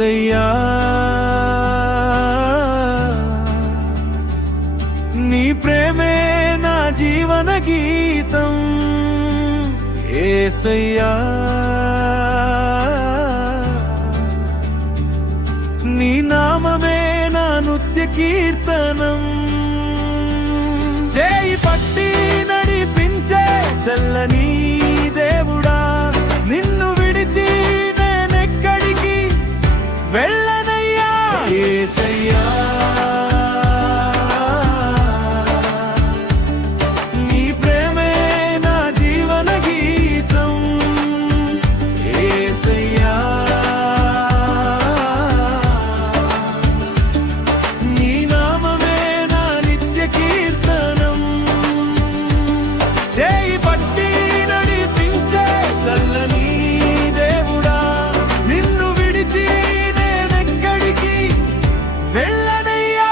యేసయ్యా నీ ప్రేమే నా జీవన గీతం యేసయ్యా నీ నామమే నా నృత్య కీర్తనం చేయి పట్టి నడిపించే చల్లని దేవుడా నిన్ను విడిచి నేనెక్కడికి వెళ్ళనయ్యా యేసయ్యా నీ ప్రేమే నా జీవన గీతం యేసయ్యా నీ నామమే నా నిత్య కీర్తనం చేయి పట్టి నడిపించే చల్లని దేవుడా నిన్ను విడిచి నేనెక్కడికి వెళ్ళనయ్యా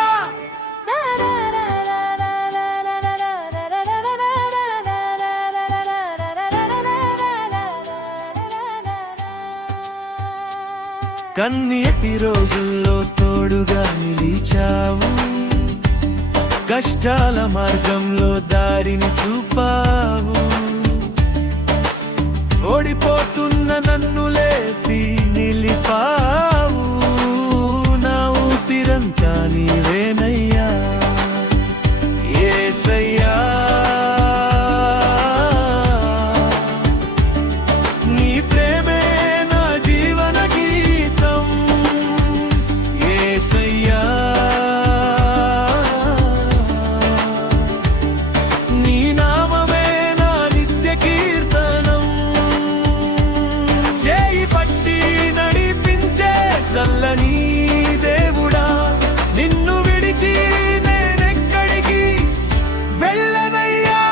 కన్నీటి రోజుల్లో తోడుగా నిలిచావు కష్టాల మార్గంలో దారిని చూపావు ఓడిపోతున్న నన్ను లేపి నిలిపావు నా ఊపిరంతా నీవేనయ్యా యేసయ్యా నీ ప్రేమే నా జీవన గీతం యేసయ్యా నీ నామమే నా నిత్య కీర్తనం చేయి పట్టి నడిపించే చల్లని దేవుడా నిన్ను విడిచి నేనెక్కడికి వెళ్ళనయ్యా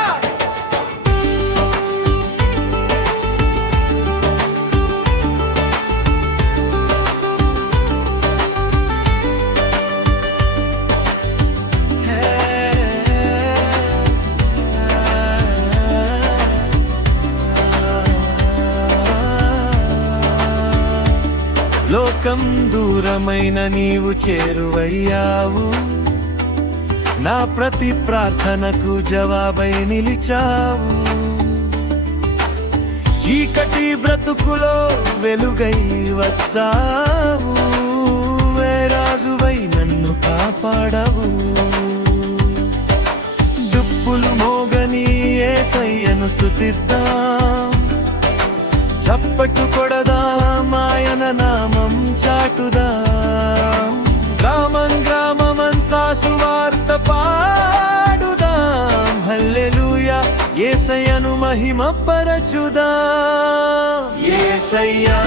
లోకం దూరమైన నీవు చేరువయ్యావు నా ప్రతి ప్రార్థనకు జవాబై నిలిచావు చీకటి బ్రతుకులో వెలుగై వచ్చావు వేరాజువై నన్ను కాపాడవు దుప్పులు మోగని యేసయ్యను స్తుతిద్దాం చప్పట్లు కొడదాం ఆయన నామం చాటుదాం గ్రామం గ్రామమంతా సువార్త పాడుదాం హల్లెలూయా యేసయ్యను మహిమ పరచుదాం యేసయ్యా